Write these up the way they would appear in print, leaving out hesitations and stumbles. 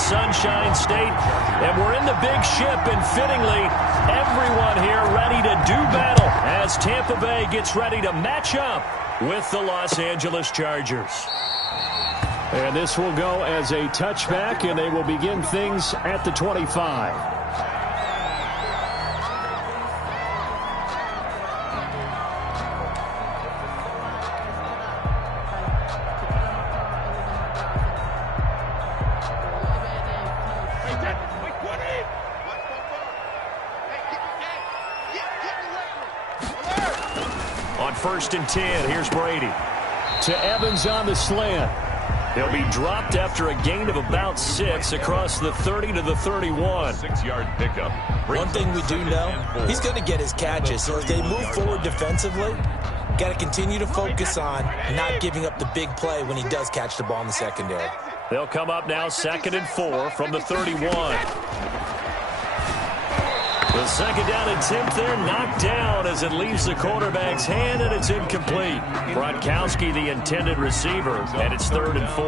Sunshine State. And we're in the big ship, and fittingly, everyone here ready to do battle as Tampa Bay gets ready to match up with the Los Angeles Chargers. And this will go as a touchback, and they will begin things at the 25. On 1st and 10, here's Brady. To Evans on the slant. He'll be dropped after a gain of about 6 across the 30 to the 31. 6-yard pickup. One thing we do know, he's going to get his catches. So as they move forward defensively, got to continue to focus on not giving up the big play when he does catch the ball in the secondary. They'll come up now 2nd and 4 from the 31. The 2nd down attempt there knocked down as it leaves the quarterback's hand, and it's incomplete. Gronkowski, the intended receiver, and it's 3rd and 4.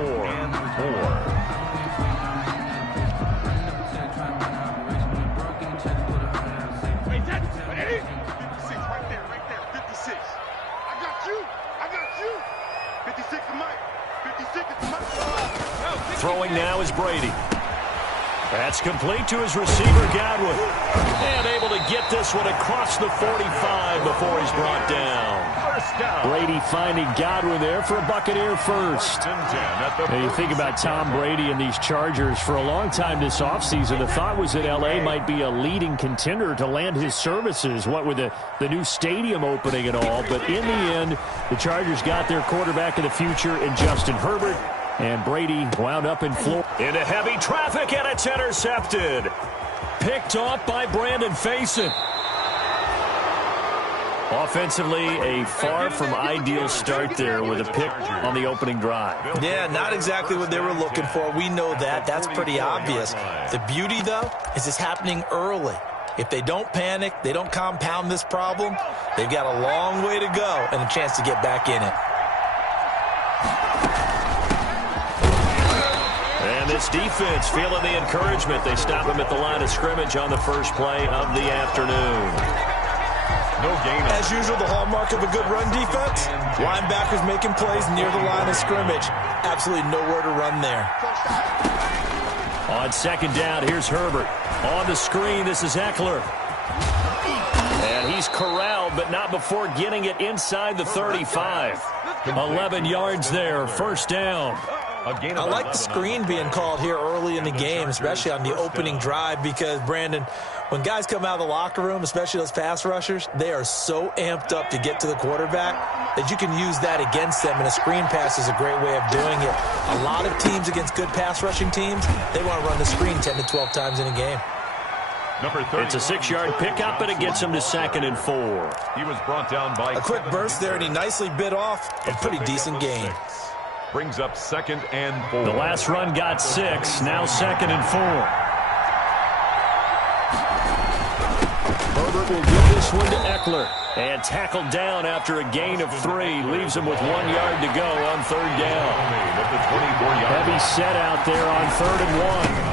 Throwing now is Brady. That's complete to his receiver, Godwin. And able to get this one across the 45 before he's brought down. First down. Brady finding Godwin there for a Buccaneer first. And you think about Tom Brady and these Chargers. For a long time this offseason, the thought was that L.A. might be a leading contender to land his services, what with the new stadium opening and all. But in the end, the Chargers got their quarterback of the future in Justin Herbert. And Brady wound up in Florida. Into heavy traffic, and it's intercepted. Picked off by Brandon Faison. Offensively, a far from ideal start there with a pick on the opening drive. Yeah, not exactly what they were looking for. We know that. That's pretty obvious. The beauty, though, is it's happening early. If they don't panic, they don't compound this problem, they've got a long way to go and a chance to get back in it. And this defense feeling the encouragement. They stop him at the line of scrimmage on the first play of the afternoon. No gain. As usual, the hallmark of a good run defense, linebackers making plays near the line of scrimmage. Absolutely nowhere to run there. On 2nd down, here's Herbert. On the screen, this is Eckler. And he's corralled, but not before getting it inside the 35. 11 yards there, 1st down. I like the screen being called here early in the game, especially on the opening drive, because, Brandon, when guys come out of the locker room, especially those pass rushers, they are so amped up to get to the quarterback that you can use that against them, and a screen pass is a great way of doing it. A lot of teams against good pass rushing teams, they want to run the screen 10 to 12 times in a game. It's a 6-yard pickup, and it gets him to 2nd and 4. He was brought down by a quick burst there, and he nicely bit off a pretty decent gain. Brings up 2nd and 4. The last run got 6, now 2nd and 4. Herbert will give this one to Eckler. And tackled down after a gain of 3. Leaves him with 1 yard to go on 3rd down. Heavy set out there on 3rd and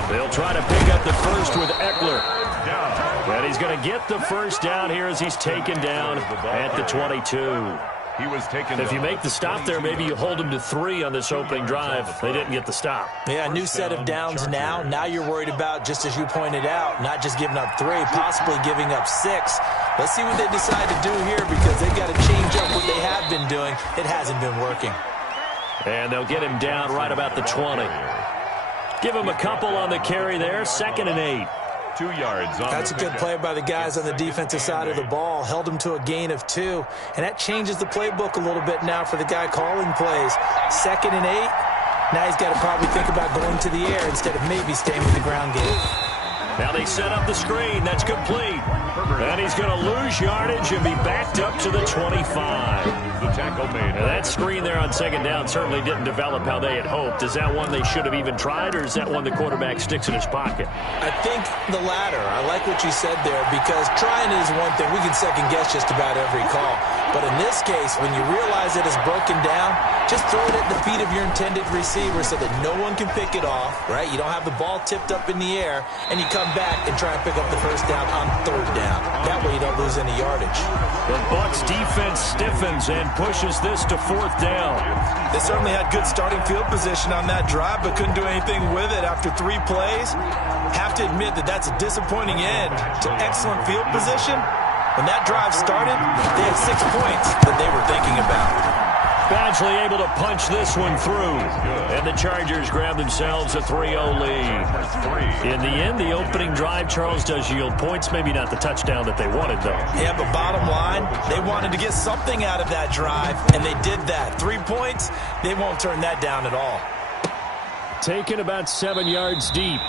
1. They'll try to pick up the first with Eckler. And he's going to get the first down here as he's taken down at the 22. He was taken. If you make the stop there, maybe you hold him to 3 on this opening drive. They didn't get the stop. Yeah, a new set of downs now. Now you're worried about, just as you pointed out, not just giving up 3, possibly giving up 6. Let's see what they decide to do here, because they've got to change up what they have been doing. It hasn't been working. And they'll get him down right about the 20. Give him a couple on the carry there. 2nd and 8. 2 yards. That's a good play by the guys on the defensive side of the ball. Held him to a gain of 2. And that changes the playbook a little bit now for the guy calling plays. 2nd and 8. Now he's got to probably think about going to the air instead of maybe staying with the ground game. Now they set up the screen. That's complete. And he's going to lose yardage and be backed up to the 25. The tackle made. Now that screen there on 2nd down certainly didn't develop how they had hoped. Is that one they should have even tried, or is that one the quarterback sticks in his pocket? I think the latter. I like what you said there, because trying is one thing. We can second guess just about every call. But in this case, when you realize it is broken down, just throw it at the feet of your intended receiver so that no one can pick it off, right? You don't have the ball tipped up in the air, and you come back and try and pick up the first down on third down. That way you don't lose any yardage. The Bucs defense stiffens and pushes this to fourth down. They certainly had good starting field position on that drive, but couldn't do anything with it after 3 plays. Have to admit that that's a disappointing end to excellent field position. When that drive started, they had 6 points that they were thinking about. Badgley able to punch this one through. And the Chargers grab themselves a 3-0 lead. In the end, the opening drive, Charles, does yield points. Maybe not the touchdown that they wanted, though. Yeah, but bottom line, they wanted to get something out of that drive, and they did that. 3 points, they won't turn that down at all. Taken about 7 yards deep.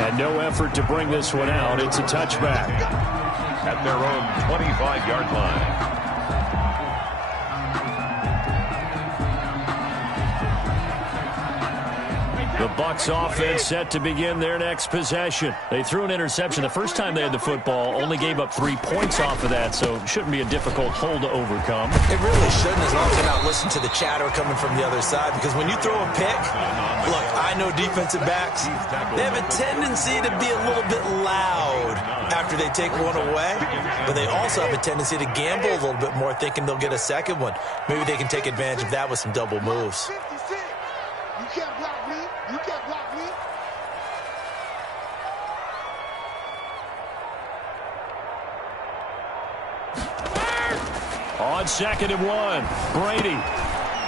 And no effort to bring this one out. It's a touchback. At their own 25-yard line. The Bucs offense set to begin their next possession. They threw an interception the first time they had the football, only gave up 3 points off of that, so it shouldn't be a difficult hole to overcome. It really shouldn't, as long as you're not listening to the chatter coming from the other side, because when you throw a pick, look, I know defensive backs, they have a tendency to be a little bit loud after they take one away, but they also have a tendency to gamble a little bit more, thinking they'll get a second one. Maybe they can take advantage of that with some double moves. You can't block me. You can't block me. On 2nd and 1, Brady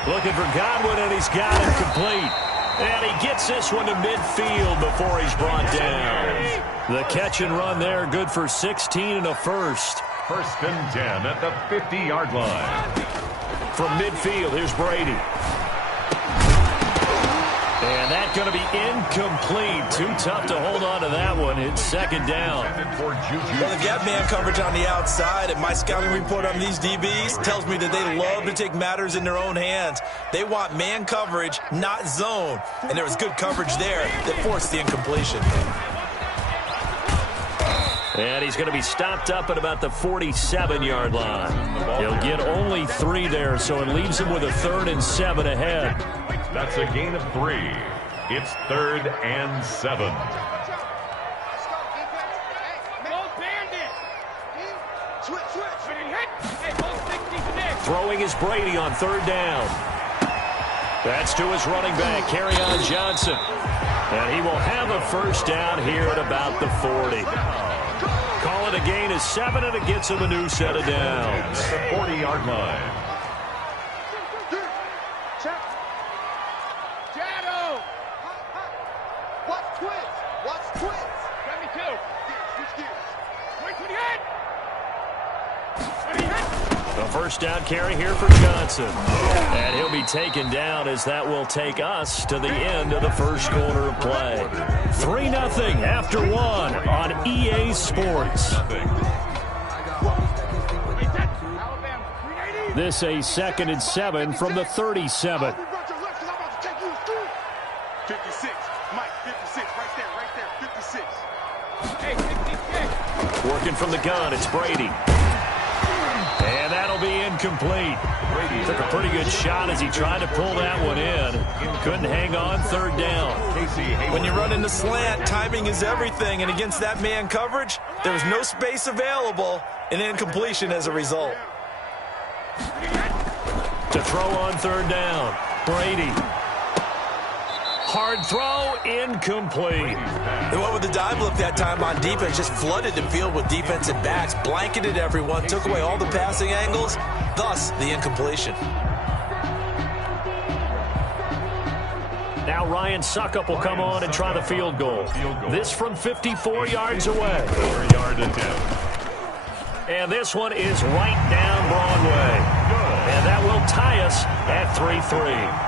looking for Godwin, and he's got it complete. And he gets this one to midfield before he's brought down. The catch and run there, good for 16 and a first. 1st and 10 at the 50-yard line. From midfield, here's Brady. And that's going to be incomplete. Too tough to hold on to that one. It's 2nd down. Well, they've got man coverage on the outside, and my scouting report on these DBs tells me that they love to take matters in their own hands. They want man coverage, not zone. And there was good coverage there that forced the incompletion. And he's going to be stopped up at about the 47-yard line. He'll get only 3 there, so it leaves him with a 3rd and 7 ahead. That's a gain of 3. It's 3rd and 7. Throwing is Brady on 3rd down. That's to his running back, Kerryon Johnson. And he will have a first down here at about the 40. Call it a gain of 7, and it gets him a new set of downs. The 40-yard line. A first down carry here for Johnson. And he'll be taken down as that will take us to the end of the first quarter of play. 3-0 after 1 on EA Sports. This a 2nd and 7 from the 37. 56. Mike, 56. Right there. 56. Working from the gun, it's Brady. And that'll be incomplete. Brady took a pretty good shot as he tried to pull that one in. Couldn't hang on, 3rd down. When you run into slant, timing is everything. And against that man coverage, there was no space available, and incompletion as a result. To throw on 3rd down, Brady. Hard throw, incomplete. They went with the dive look that time on defense, just flooded the field with defensive backs, blanketed everyone, took away all the passing angles, thus the incompletion. Now Ryan Suckup will come on and try the field goal. This from 54 yards away. 4-yard attempt. And this one is right down Broadway. And that will tie us at 3-3.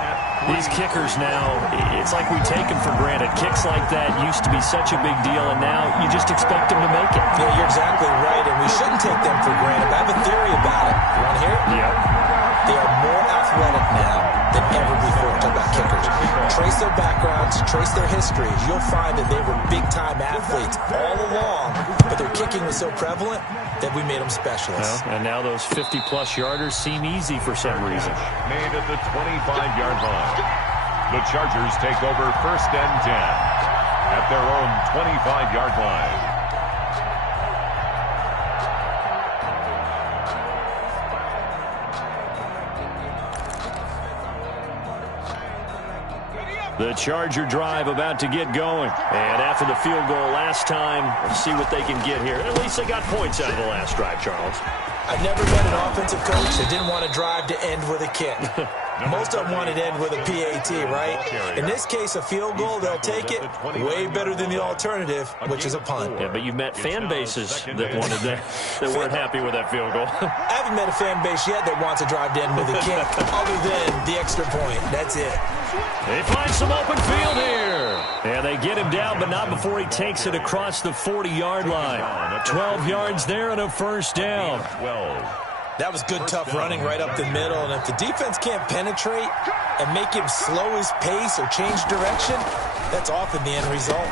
These kickers now, it's like we take them for granted. Kicks like that used to be such a big deal, and now you just expect them to make it. Yeah, you're exactly right, and we shouldn't take them for granted. I have a theory about it. You want to hear it? Yep. They are more athletic now than ever before. Talk about kickers. Trace their backgrounds, trace their histories. You'll find that they were big-time athletes all along, but their kicking was so prevalent that we made them specialists. Well, and now those 50-plus yarders seem easy for some reason. Made at the 25-yard line. The Chargers take over 1st and 10 at their own 25-yard line. The Charger drive about to get going. And after the field goal last time, let's see what they can get here. At least they got points out of the last drive, Charles. I've never met an offensive coach that didn't want to drive to end with a kick. Most of them wanted to end with a PAT, right? In this case, a field goal, they'll take it. Way better than the alternative, which is a punt. Yeah, but you've met fan bases that wanted that weren't happy with that field goal. I haven't met a fan base yet that wants to drive to end with a kick, other than the extra point. That's it. They find some open field here. And they get him down, but not before he takes it across the 40-yard line. 12 yards there and a first down. That was good, tough running right up the middle. And if the defense can't penetrate and make him slow his pace or change direction, that's often the end result.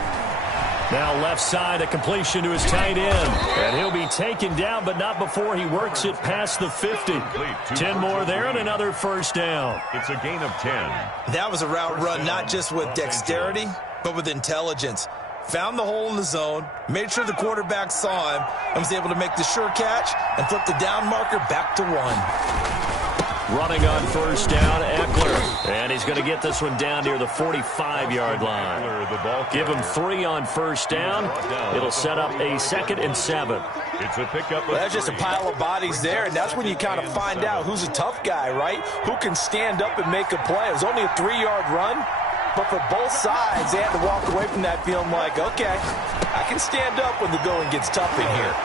Now left side, a completion to his tight end. And he'll be taken down, but not before he works it past the 50. 10 more there and another first down. It's a gain of 10. That was a route run not just with dexterity, but with intelligence. Found the hole in the zone, made sure the quarterback saw him, and was able to make the sure catch and flip the down marker back to 1. Running on first down, Eckler. And he's going to get this one down near the 45-yard line. Give him 3 on first down. It'll set up a 2nd and 7. It's a pickup. Well, that's just a pile of bodies there, and that's when you kind of find out who's a tough guy, right? Who can stand up and make a play. It was only a 3-yard run, but for both sides, they had to walk away from that feeling like, okay, I can stand up when the going gets tough in here.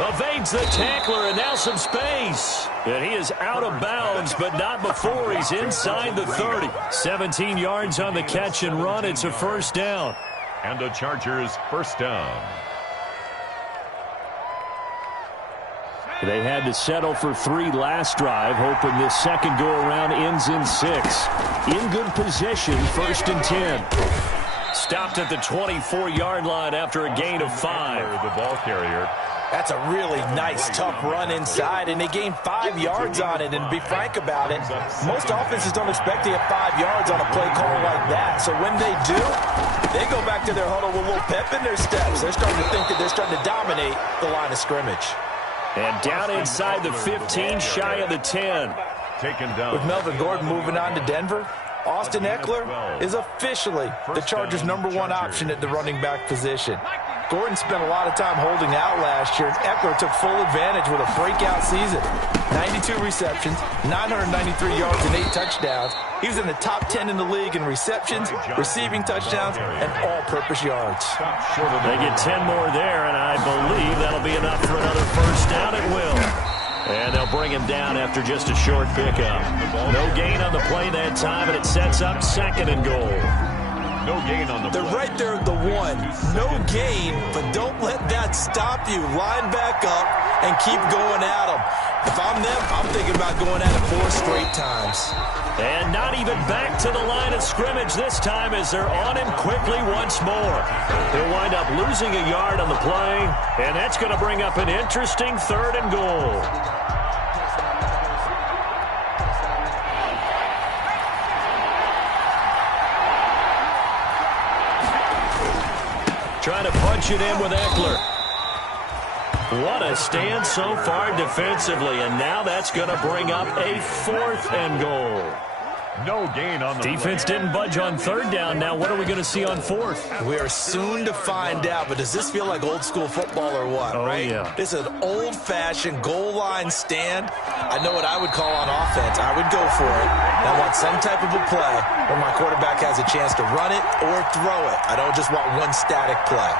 Evades the tackler, and now some space. And he is out of bounds, but not before he's inside the 30. 17 yards on the catch and run. It's a first down. And the Chargers first down. They had to settle for 3 last drive, hoping this second go-around ends in 6. In good position, 1st and 10. Stopped at the 24-yard line after a gain of 5. The ball carrier. That's a really nice, tough run inside, and they gained 5 yards on it. And to be frank about it, most offenses don't expect to get 5 yards on a play call like that. So when they do, they go back to their huddle with a little pep in their steps. They're starting to think that they're starting to dominate the line of scrimmage. And down inside the 15, shy of the 10. Taken down. With Melvin Gordon moving on to Denver, Austin Eckler is officially the Chargers' #1 option at the running back position. Gordon spent a lot of time holding out last year, and Eckler took full advantage with a breakout season. 92 receptions, 993 yards, and 8 touchdowns. He was in the top 10 in the league in receptions, receiving touchdowns, and all-purpose yards. They get 10 more there, and I believe that'll be enough for another first down. It will. And they'll bring him down after just a short pickup. No gain on the play that time, and it sets up 2nd and goal. No gain on the play. They're right there at the 1. No gain, but don't let that stop you. Line back up and keep going at them. If I'm them, I'm thinking about going at it 4 straight times. And not even back to the line of scrimmage this time as they're on him quickly once more. He'll wind up losing a yard on the play, and that's going to bring up an interesting 3rd and goal. Trying to punch it in with Eckler. What a stand so far defensively, and now that's going to bring up a 4th and goal. No gain on the defense didn't budge on 3rd down. Now what are we going to see on 4th? We are soon to find out, but does this feel like old school football or what, right? Yeah. This is an old-fashioned goal line stand. I know what I would call on offense. I would go for it. I want some type of a play where my quarterback has a chance to run it or throw it. I don't just want one static play.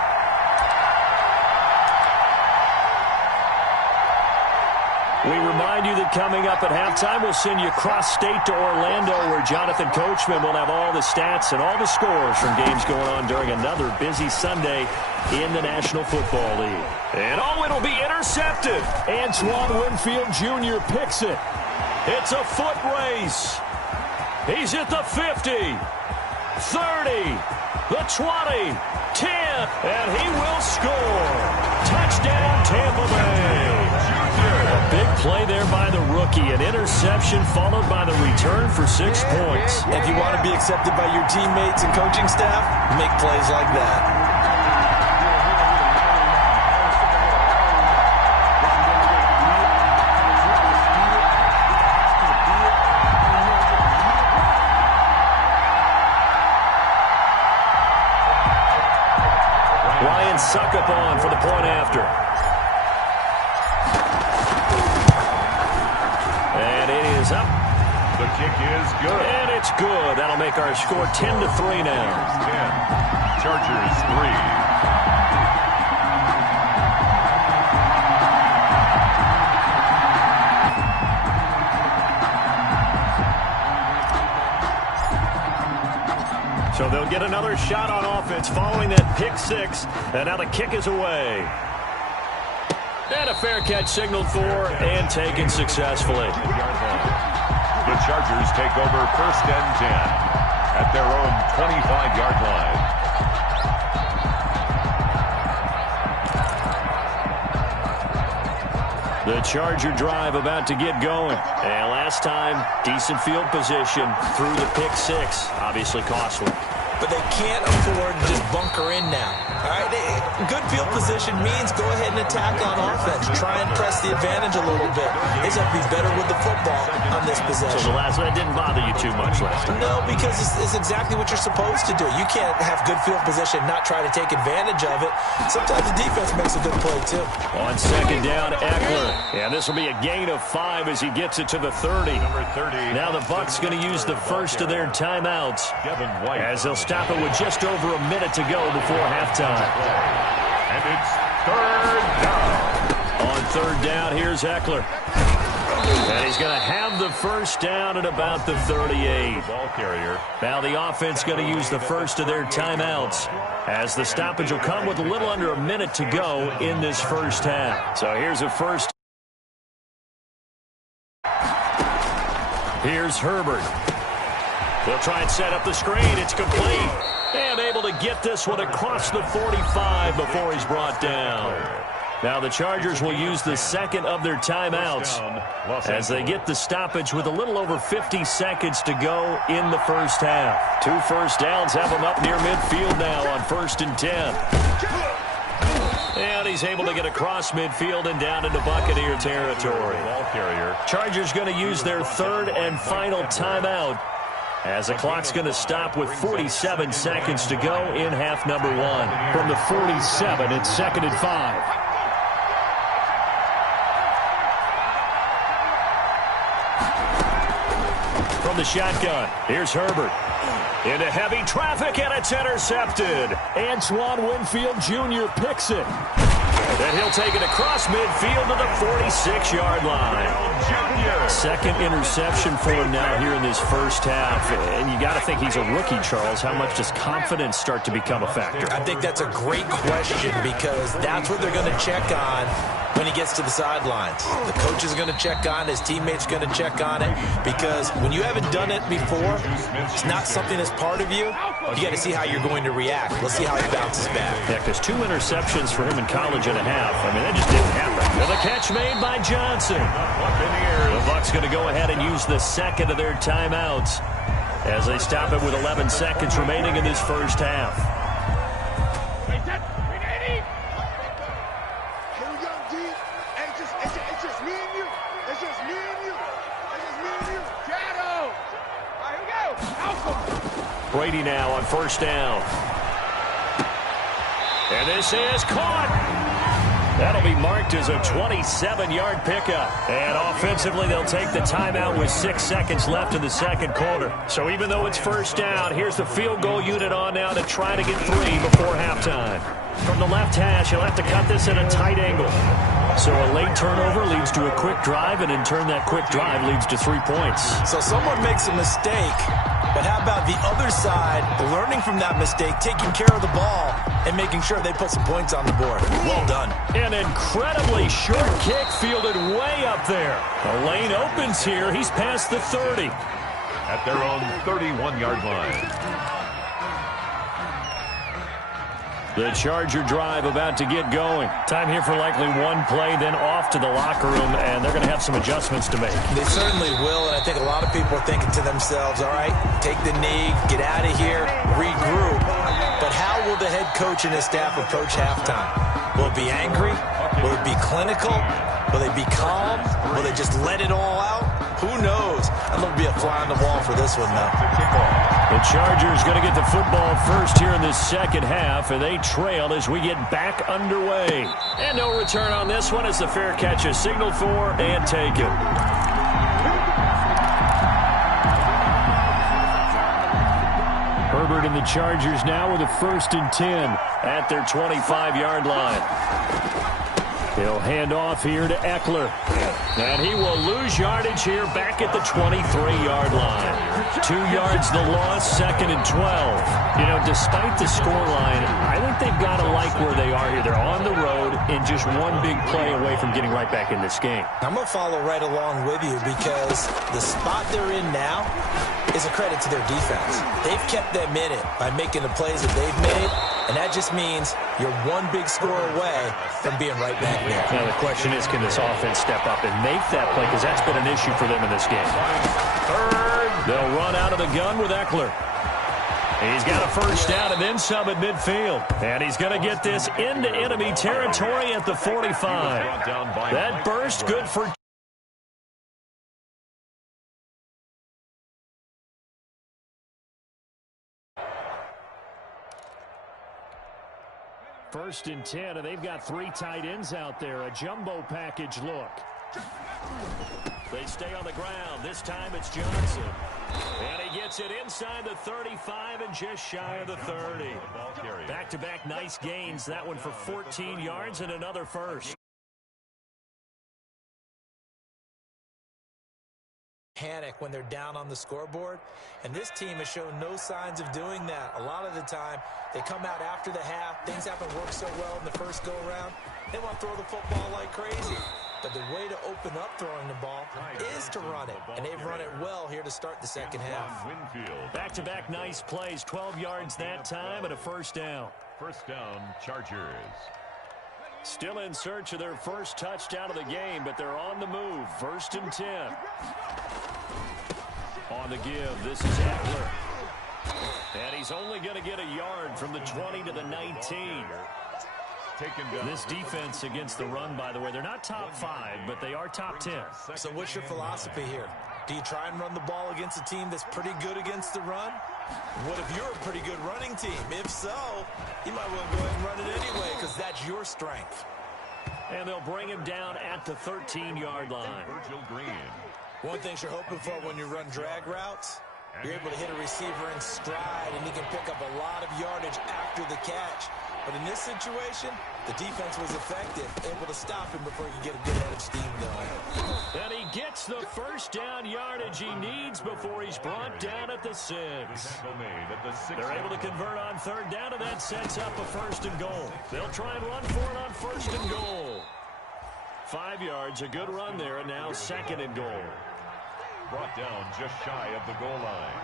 We remind you that coming up at halftime, we'll send you cross-state to Orlando, where Jonathan Coachman will have all the stats and all the scores from games going on during another busy Sunday in the National Football League. And it'll be intercepted. Antoine Winfield Jr. picks it. It's a foot race. He's at the 50, 30, the 20, 10, and he will score. Touchdown, Tampa Bay. A big play there by the rookie. An interception followed by the return for 6 points. If you want to be accepted by your teammates and coaching staff, make plays like that. Suck up on for the point after. And it is up. The kick is good. And it's good. That'll make our score 10-3 now. 10. Chargers 3. So they'll get another shot on offense following that pick six. And now the kick is away. And a fair catch signaled for and taken successfully. The Chargers take over 1st and 10 at their own 25-yard line. The Charger drive about to get going. And last time, decent field position through the pick six. Obviously costly. But they can't afford to just bunker in now. All right, good field position means go ahead and attack on offense. Try and press the advantage a little bit. They just have to be better with the football on this possession. So the last one didn't bother you too much last time? No, because it's exactly what you're supposed to do. You can't have good field position, not try to take advantage of it. Sometimes the defense makes a good play, too. On 2nd down, Eckler. And this will be a gain of 5 as he gets it to the 30. Number 30. Now the Bucs going to use the first of their timeouts as they'll stop it with just over a minute to go before halftime. And it's 3rd down. On 3rd down, here's Eckler. And he's going to have the first down at about the 38. Ball carrier. Now the offense going to use the first of their timeouts as the stoppage will come with a little under a minute to go in this first half. So here's a first. Here's Herbert. They'll try and set up the screen. It's complete. And able to get this one across the 45 before he's brought down. Now the Chargers will use the second of their timeouts as they get the stoppage with a little over 50 seconds to go in the first half. 2 first downs have them up near midfield now on 1st and 10. And he's able to get across midfield and down into Buccaneer territory. Ball carrier. Chargers going to use their 3rd and final timeout as the clock's going to stop with 47 seconds to go in half number 1. From the 47, it's 2nd and 5. From the shotgun, here's Herbert. Into heavy traffic, and it's intercepted. Antoine Winfield Jr. picks it. Then he'll take it across midfield to the 46-yard line. Second interception for him now here in this first half. And you got to think he's a rookie, Charles. How much does confidence start to become a factor? I think that's a great question because that's what they're going to check on when he gets to the sidelines. The coach is going to check on, his teammates are going to check on it, because when you haven't done it before, it's not something that's part of you. You got to see how you're going to react. Let's see how he bounces back. Yeah, because 2 interceptions for him in college and a half. I mean, that just didn't happen. Well, the catch made by Johnson. The Bucs going to go ahead and use the second of their timeouts as they stop it with 11 seconds remaining in this first half. Brady now on 1st down. And this is caught. That'll be marked as a 27-yard pickup. And offensively, they'll take the timeout with 6 seconds left in the second quarter. So even though it's 1st down, here's the field goal unit on now to try to get 3 before halftime. From the left hash, he'll have to cut this at a tight angle. So a late turnover leads to a quick drive, and in turn, that quick drive leads to 3 points. So someone makes a mistake, but how about the other side learning from that mistake, taking care of the ball, and making sure they put some points on the board. Well done. An incredibly short kick fielded way up there. The lane opens here. He's past the 30. At their own 31-yard line. The Charger drive about to get going. Time here for likely one play, then off to the locker room, and they're going to have some adjustments to make. They certainly will, and I think a lot of people are thinking to themselves, all right, take the knee, get out of here, regroup. But how will the head coach and his staff approach halftime? Will it be angry? Will it be clinical? Will they be calm? Will they just let it all out? Who knows? I'm going to be a fly on the wall for this one, though. The Chargers going to get the football first here in this second half, and they trail as we get back underway. And no return on this one as the fair catch is signaled for and taken. Herbert and the Chargers now with a 1st and 10 at their 25-yard line. He'll hand off here to Eckler. And he will lose yardage here back at the 23-yard line. 2 yards the loss, 2nd and 12. You know, despite the scoreline, I think they've got to like where they are here. They're on the road and just one big play away from getting right back in this game. I'm going to follow right along with you because the spot they're in now is a credit to their defense. They've kept them in it by making the plays that they've made, and that just means you're one big score away from being right back there. Now the question is, can this offense step up and make that play? Because that's been an issue for them in this game. Third. They'll run out of the gun with Eckler. He's got a 1st down and then some at midfield. And he's going to get this into enemy territory at the 45. That burst good for 1st and 10, and they've got 3 tight ends out there. A jumbo package look. They stay on the ground. This time it's Johnson. And he gets it inside the 35 and just shy of the 30. Back-to-back nice gains. That one for 14 yards and another 1st. Panic when they're down on the scoreboard, and this team has shown no signs of doing that. A lot of the time they come out after the half, things haven't worked so well in the first go around, they want to throw the football like crazy, but the way to open up throwing the ball is to run it, and they've run it well here to start the second half. Back-to-back nice plays, 12 yards that time and a 1st down. 1st down, Chargers. Still in search of their 1st touchdown of the game, but they're on the move. 1st and 10. On the give, this is Eckler. And he's only going to get a yard from the 20 to the 19. This defense against the run, by the way, they're not top 5, but they are top 10. So what's your philosophy here? Do you try and run the ball against a team that's pretty good against the run? What if you're a pretty good running team? If so, you might well go ahead and run it anyway because that's your strength. And they'll bring him down at the 13-yard line. One thing you're hoping for when you run drag routes, you're able to hit a receiver in stride and he can pick up a lot of yardage after the catch. But in this situation, the defense was effective, able to stop him before he could get a good head of steam going. And he gets the 1st down yardage he needs before he's brought down at the 6. They're able to convert on 3rd down, and that sets up a 1st and goal. They'll try and run for it on 1st and goal. 5 yards, a good run there, and now 2nd and goal. Brought down just shy of the goal line.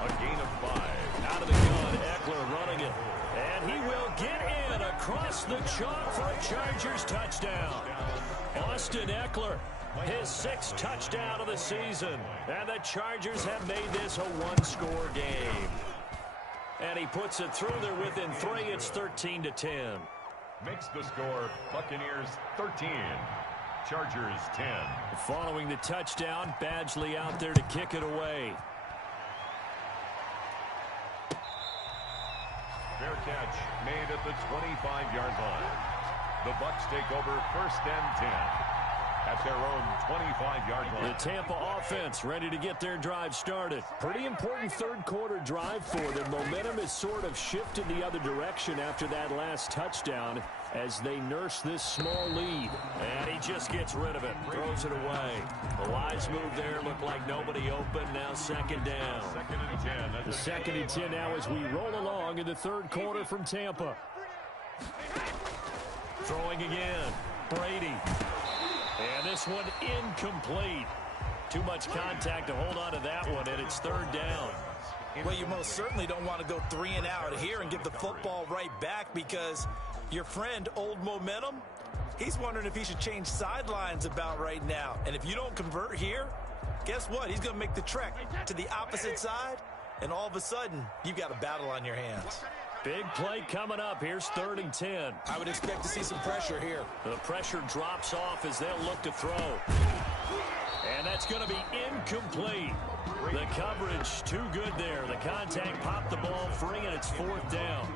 A gain of 5. Out of the gun, Eckler running it. And he will get in across the chalk for a Chargers touchdown. Austin Eckler, his 6th touchdown of the season. And the Chargers have made this a 1-score game. And he puts it through there within 3. It's 13-10. Makes the score Buccaneers 13. Chargers 10. Following the touchdown, Badgley out there to kick it away. Fair catch made at the 25-yard line. The Bucs take over 1st and 10 at their own 25-yard line. The Tampa offense ready to get their drive started. Pretty important 3rd quarter drive for them. Momentum has sort of shifted the other direction after that last touchdown as they nurse this small lead. And he just gets rid of it, throws it away. The wise move there, looked like nobody open. Now 2nd down. 2nd and 10. The 2nd and 10 now as we roll along in the 3rd quarter from Tampa. Throwing again. Brady. And this one incomplete. Too much contact to hold on to that one, and it's third down. Well, you most certainly don't want to go 3 and out here and give the football right back, because your friend, Old Momentum, he's wondering if he should change sidelines about right now. And if you don't convert here, guess what? He's going to make the trek to the opposite side, and all of a sudden, you've got a battle on your hands. Big play coming up. Here's 3rd and 10. I would expect to see some pressure here. The pressure drops off as they'll look to throw. And that's going to be incomplete. The coverage too good there. The contact popped the ball free, and it's 4th down.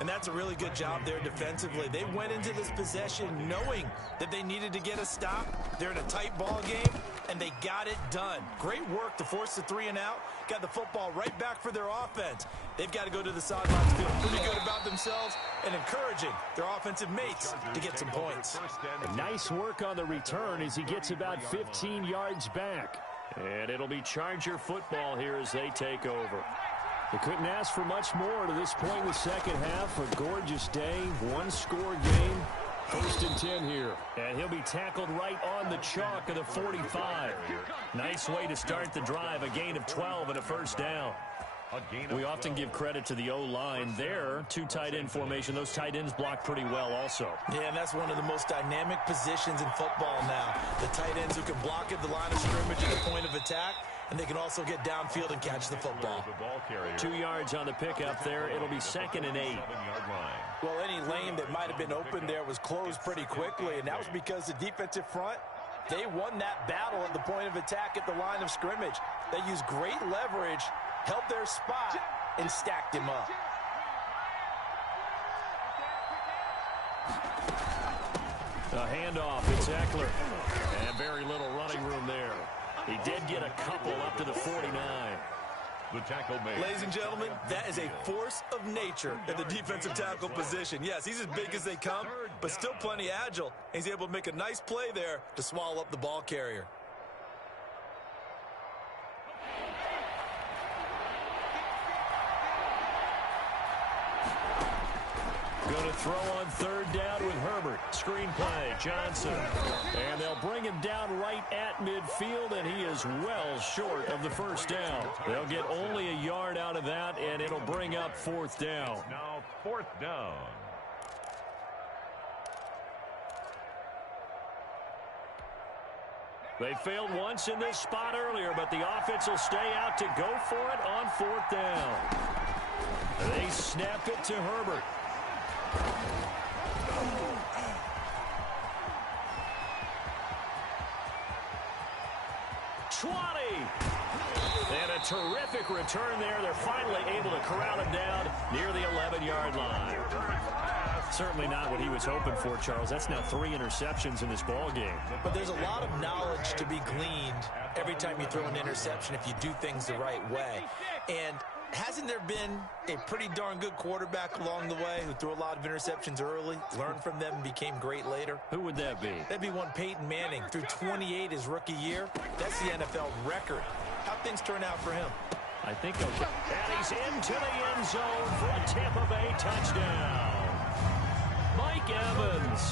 And that's a really good job there defensively. They went into this possession knowing that they needed to get a stop. They're in a tight ball game, and they got it done. Great work to force the 3 and out. Got the football right back for their offense. They've got to go to the sidelines feeling pretty good about themselves and encouraging their offensive mates to get some points. Nice work on the return as he gets about 15 yards back. And it'll be Charger football here as they take over. They couldn't ask for much more to this point in the second half. A gorgeous day, one-score game. 1st and 10 here. And he'll be tackled right on the chalk of the 45. Nice way to start the drive. A gain of 12 and a 1st down. We often give credit to the O-line there. 2 tight end formation. Those tight ends block pretty well also. Yeah, and that's one of the most dynamic positions in football now. The tight ends who can block at the line of scrimmage at the point of attack, and they can also get downfield and catch the football. 2 yards on the pickup there. It'll be 2nd and 8. Well, any lane that might have been open there was closed pretty quickly, and that was because the defensive front, they won that battle at the point of attack at the line of scrimmage. They used great leverage, held their spot, and stacked him up. A handoff. It's Eckler. And very little running room there. He did get a couple up to the 49. The tackle made. Ladies and gentlemen, that is a force of nature in the defensive tackle position. Yes, he's as big as they come, but still plenty agile. He's able to make a nice play there to swallow up the ball carrier. Going to throw on 3rd down with Herbert. Screen play, Johnson. And they'll bring him down right at midfield, and he is well short of the 1st down. They'll get only a yard out of that, and it'll bring up 4th down. Now 4th down. They failed once in this spot earlier, but the offense will stay out to go for it on 4th down. They snap it to Herbert. And a terrific return there. They're finally able to corral him down near the 11-yard line. Certainly not what he was hoping for, Charles. That's now 3 interceptions in this ball game. But there's a lot of knowledge to be gleaned every time you throw an interception if you do things the right way. And hasn't there been a pretty darn good quarterback along the way who threw a lot of interceptions early, learned from them, and became great later? Who would that be? That'd be one Peyton Manning. Threw 28 his rookie year. That's the NFL record. How'd things turn out for him? I think okay. And he's into the end zone for a Tampa Bay touchdown. Mike Evans,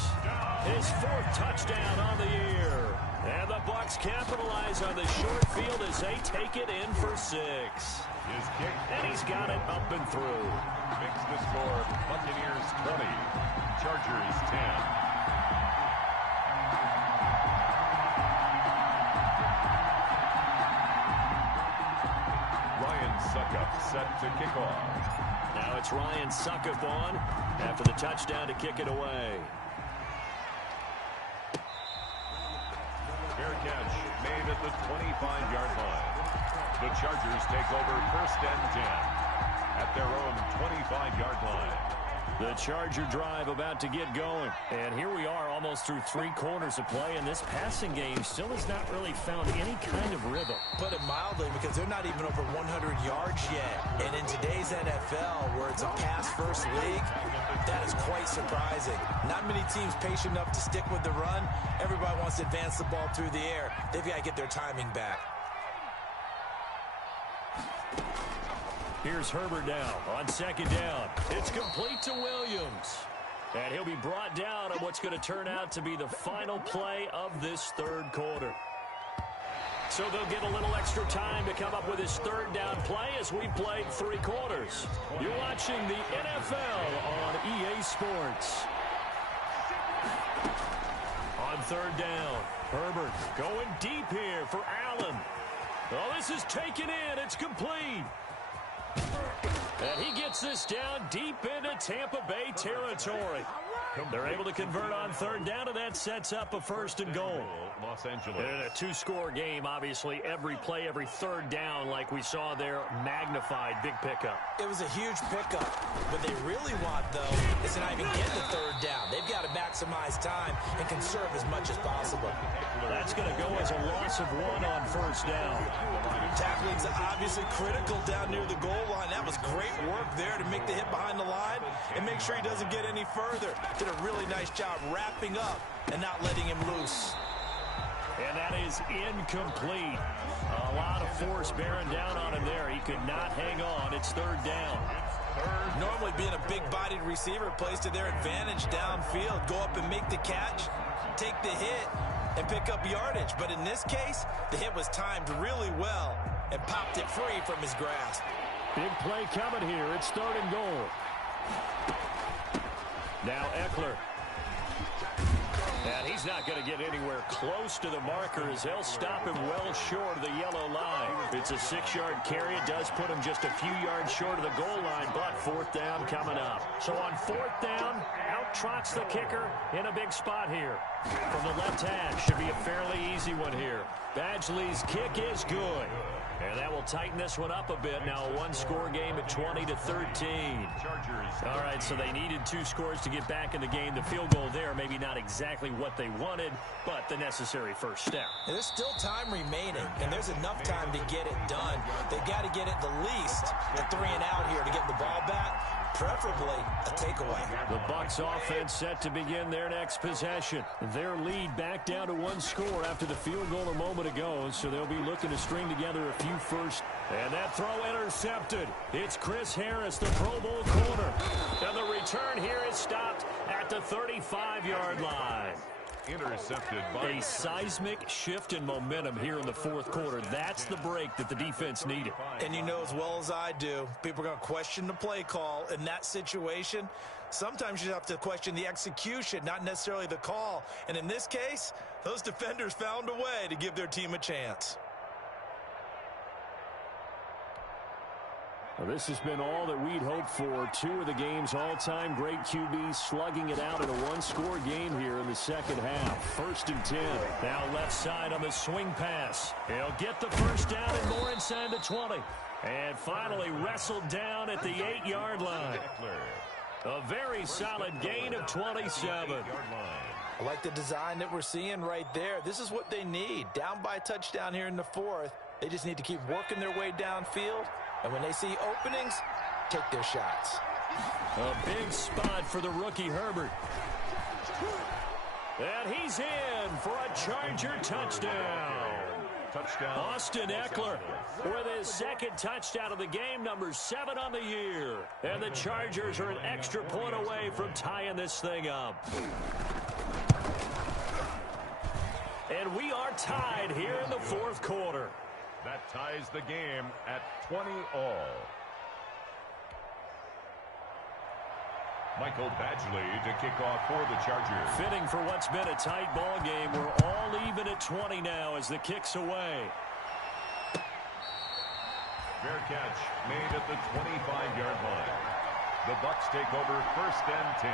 his 4th touchdown on the year. And the Bucs capitalize on the short field as they take it in for 6. His kick. And he's got it up and through. Makes the score Buccaneers 20, Chargers 10. Ryan Suckup set to kick off. Now it's Ryan Suckup on after the touchdown to kick it away. Fair catch made at the 25-yard line. The Chargers take over 1st and 10 at their own 25-yard line. The Charger drive about to get going. And here we are almost through 3 quarters of play, and this passing game still has not really found any kind of rhythm. Put it mildly, because they're not even over 100 yards yet. And in today's NFL, where it's a pass-first league, that is quite surprising. Not many teams patient enough to stick with the run. Everybody wants to advance the ball through the air. They've got to get their timing back. Here's Herbert now on 2nd down. It's complete to Williams. And he'll be brought down on what's going to turn out to be the final play of this third quarter. So they'll get a little extra time to come up with his third down play as we played 3 quarters. You're watching the NFL on EA Sports. On third down, Herbert going deep here for Allen. Oh, this is taken in. It's complete. And he gets this down deep into Tampa Bay territory. They're able to convert on third down, and that sets up a 1st and goal. Los Angeles. In a 2-score game, obviously, every play, every third down, like we saw there, magnified. Big pickup. It was a huge pickup. What they really want, though, is to not even get the third down. They've got to maximize time and conserve as much as possible. That's going to go as a loss of 1 on 1st down. Tackling's obviously critical down near the goal line. That was great work there to make the hit behind the line and make sure he doesn't get any further. Did a really nice job wrapping up and not letting him loose. And that is incomplete. A lot of force bearing down on him there. He could not hang on. It's third down. Normally being a big-bodied receiver plays to their advantage downfield. Go up and make the catch, take the hit, and pick up yardage. But in this case, the hit was timed really well and popped it free from his grasp. Big play coming here. It's third and goal. Now Eckler. And he's not going to get anywhere close to the marker as they'll stop him well short of the yellow line. It's a 6-yard carry. It does put him just a few yards short of the goal line, but 4th down coming up. So on 4th down, out trots the kicker in a big spot here. From the left hash, should be a fairly easy one here. Badgley's kick is good. And that will tighten this one up a bit. Now a 1-score game at 20-13. All right, so they needed 2 scores to get back in the game. The field goal there, maybe not exactly what they wanted, but the necessary first step. And there's still time remaining, and there's enough time to get it done. They've got to get it the least a 3 and out here to get the ball back, preferably a takeaway. The Bucs offense set to begin their next possession. Their lead back down to 1 score after the field goal a moment ago, so they'll be looking to string together a few first. And that throw intercepted. It's Chris Harris, the Pro Bowl corner. And the return here is stopped at the 35-yard line. Intercepted by a seismic shift in momentum here in the 4th quarter. That's the break that the defense needed. And you know as well as I do, people are going to question the play call in that situation. Sometimes you have to question the execution, not necessarily the call. And in this case, those defenders found a way to give their team a chance. Well, this has been all that we'd hoped for. 2 of the game's all-time great QBs slugging it out in a 1-score game here in the second half. 1st and 10. Now left side on the swing pass. He'll get the first down and more inside the 20. And finally wrestled down at the 8-yard line. A very solid gain of 27. I like the design that we're seeing right there. This is what they need. Down by a touchdown here in the 4th. They just need to keep working their way downfield. And when they see openings, take their shots. A big spot for the rookie Herbert. And he's in for a Charger touchdown. Austin Eckler with his 2nd touchdown of the game, number 7 on the year. And the Chargers are an extra point away from tying this thing up. And we are tied here in the 4th quarter. That ties the game at 20-all. Michael Badgley to kick off for the Chargers. Fitting for what's been a tight ball game. We're all even at 20 now as the kick's away. Fair catch made at the 25-yard line. The Bucs take over 1st and 10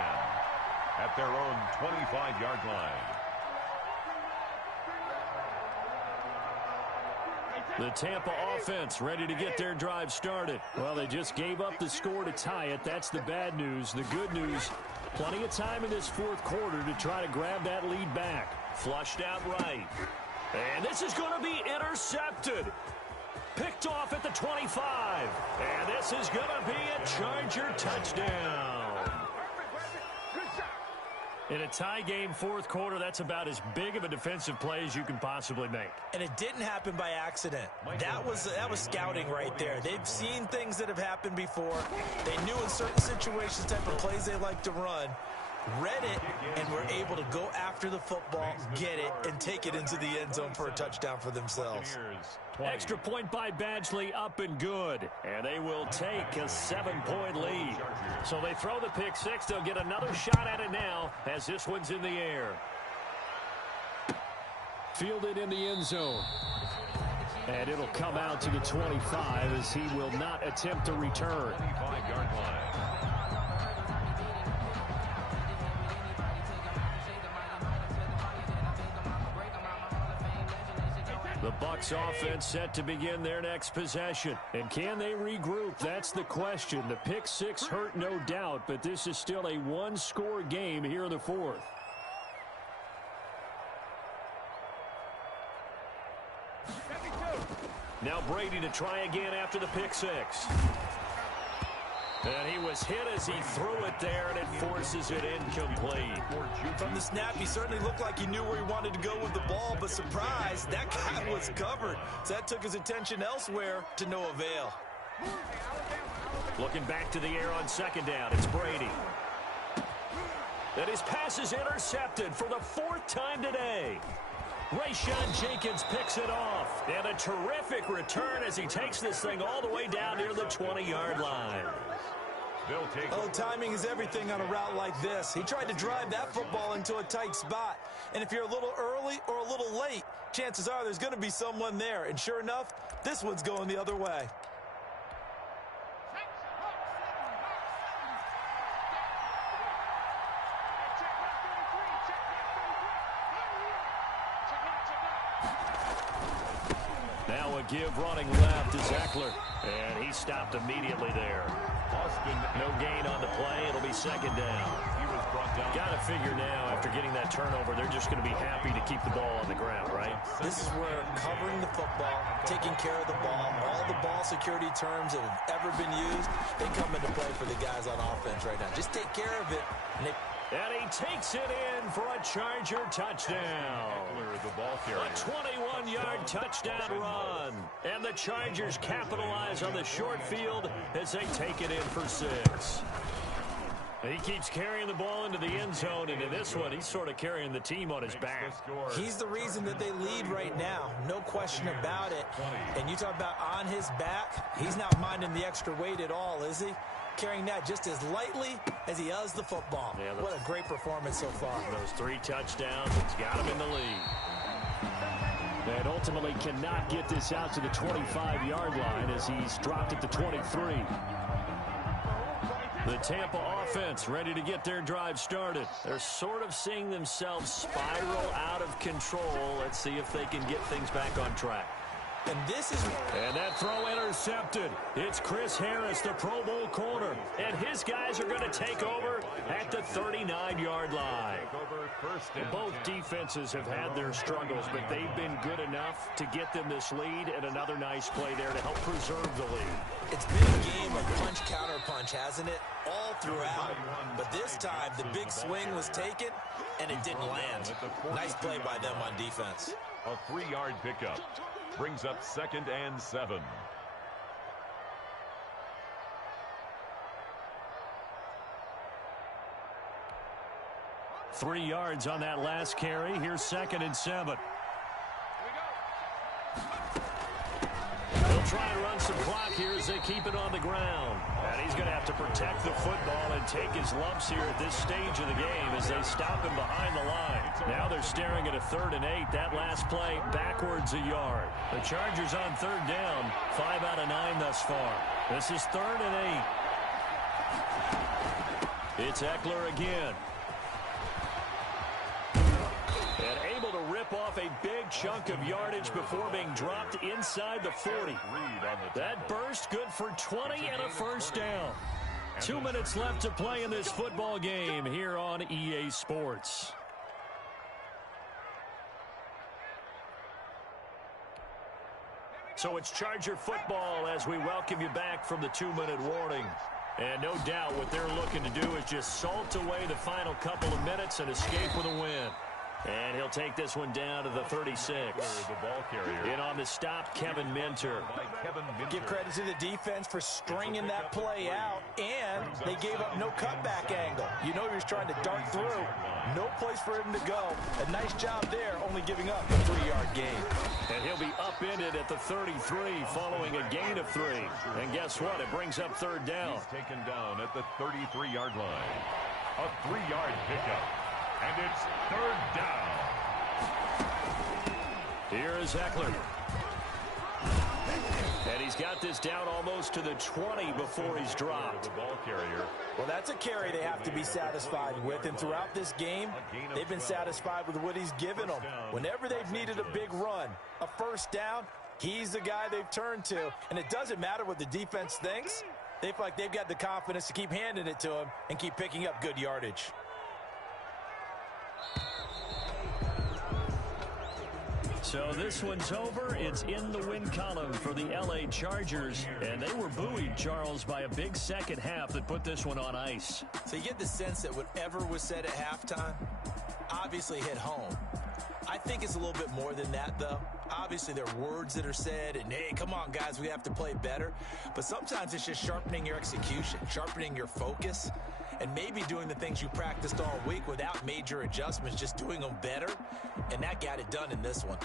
at their own 25-yard line. The Tampa offense ready to get their drive started. Well, they just gave up the score to tie it. That's the bad news. The good news, plenty of time in this 4th quarter to try to grab that lead back. Flushed out right. And this is going to be intercepted. Picked off at the 25. And this is going to be a Charger touchdown. In a tie game 4th quarter, that's about as big of a defensive play as you can possibly make. And it didn't happen by accident. That was scouting right there. They've seen things that have happened before. They knew in certain situations type of plays they like to run. read it, and were able to go after the football, get it, and take it into the end zone for a touchdown for themselves. Extra point by Badgley, up and good. And they will take a 7-point lead. So they throw the pick six. They'll get another shot at it now as this one's in the air. Fielded in the end zone. And it'll come out to the 25 as he will not attempt to return. 25-yard line. The Bucs offense set to begin their next possession. And can they regroup? That's the question. The pick six hurt, no doubt, but this is still a one-score game here in the fourth. Now Brady to try again after the pick six. And he was hit as he threw it there, and it forces it incomplete. From the snap, he certainly looked like he knew where he wanted to go with the ball, but surprise, that guy was covered. So that took his attention elsewhere to no avail. Looking back to the air on second down, it's Brady. And his pass is intercepted for the fourth time today. Rayshon Jenkins picks it off. And a terrific return as he takes this thing all the way down near the 20-yard line. Oh, timing is everything on a route like this. He tried to drive that football into a tight spot. And if you're a little early or a little late, chances are there's going to be someone there. And sure enough, this one's going the other way. Now a give running left is Eckler. And he stopped immediately there. Austin, no gain on the play. It'll be second down. He was brought down. Got to figure now, after getting that turnover, they're just going to be happy to keep the ball on the ground, right? This is where covering the football, taking care of the ball, all the ball security terms that have ever been used, they come into play for the guys on offense right now. Just take care of it. And he takes it in for a Charger touchdown. A 21-yard touchdown run. And the Chargers capitalize on the short field as they take it in for 6. He keeps carrying the ball into the end zone, and in this one, he's sort of carrying the team on his back. He's the reason that they lead right now. No question about it. And you talk about on his back, he's not minding the extra weight at all, is he? Carrying that just as lightly as he does the football. Yeah, what a great performance so far. Those 3 touchdowns, it's got him in the lead. And ultimately cannot get this out to the 25-yard line as he's dropped at the 23. The Tampa offense ready to get their drive started. They're sort of seeing themselves spiral out of control. Let's see if they can get things back on track. And that throw intercepted. It's Chris Harris, the Pro Bowl corner. And his guys are going to take over at the 39-yard line. Both defenses have had their struggles, but they've been good enough to get them this lead, and another nice play there to help preserve the lead. It's been a game of punch-counter-punch, hasn't it? All throughout. But this time, the big swing was taken, and it didn't land. Nice play by them on defense. A 3-yard pickup. Brings up 2nd and 7. Three yards on that last carry. Here's 2nd and 7. They'll try and run some clock here as they keep it on the ground. And he's going to have to protect the football and take his lumps here at this stage of the game as they stop him behind the line. Now they're staring at a 3rd and 8. That last play backwards a yard. The Chargers on 3rd down. 5 out of 9 thus far. This is 3rd and 8. It's Eckler again. And able to rip off a big chunk of yardage before being dropped inside the 40. That burst good for 20 and a first down. 2 minutes left to play in this football game here on EA Sports. So it's Charger football as we welcome you back from the 2-minute warning. And no doubt what they're looking to do is just salt away the final couple of minutes and escape with a win. And he'll take this one down to the 36. The ball carrier. In on the stop, Kevin Minter. Give credit to the defense for stringing that play out, and they gave up no cutback angle. You know he was trying to dart through. No place for him to go. A nice job there, only giving up a 3-yard gain. And he'll be upended at the 33 following a gain of 3. And guess what? It brings up third down. He's taken down at the 33-yard line. A 3-yard pickup. And it's third down. Here is Eckler. And he's got this down almost to the 20 before he's dropped. The ball carrier. Well, that's a carry they have to be satisfied with. And throughout this game, they've been satisfied with what he's given them. Whenever they've needed a big run, a first down, he's the guy they've turned to. And it doesn't matter what the defense thinks. They feel like they've got the confidence to keep handing it to him and keep picking up good yardage. So this one's over. It's in the win column for the L.A. Chargers. And they were buoyed, Charles, by a big second half that put this one on ice. So you get the sense that whatever was said at halftime obviously hit home. I think it's a little bit more than that, though. Obviously, there are words that are said, and, hey, come on, guys, we have to play better. But sometimes it's just sharpening your execution, sharpening your focus, and maybe doing the things you practiced all week without major adjustments, just doing them better. And that got it done in this one.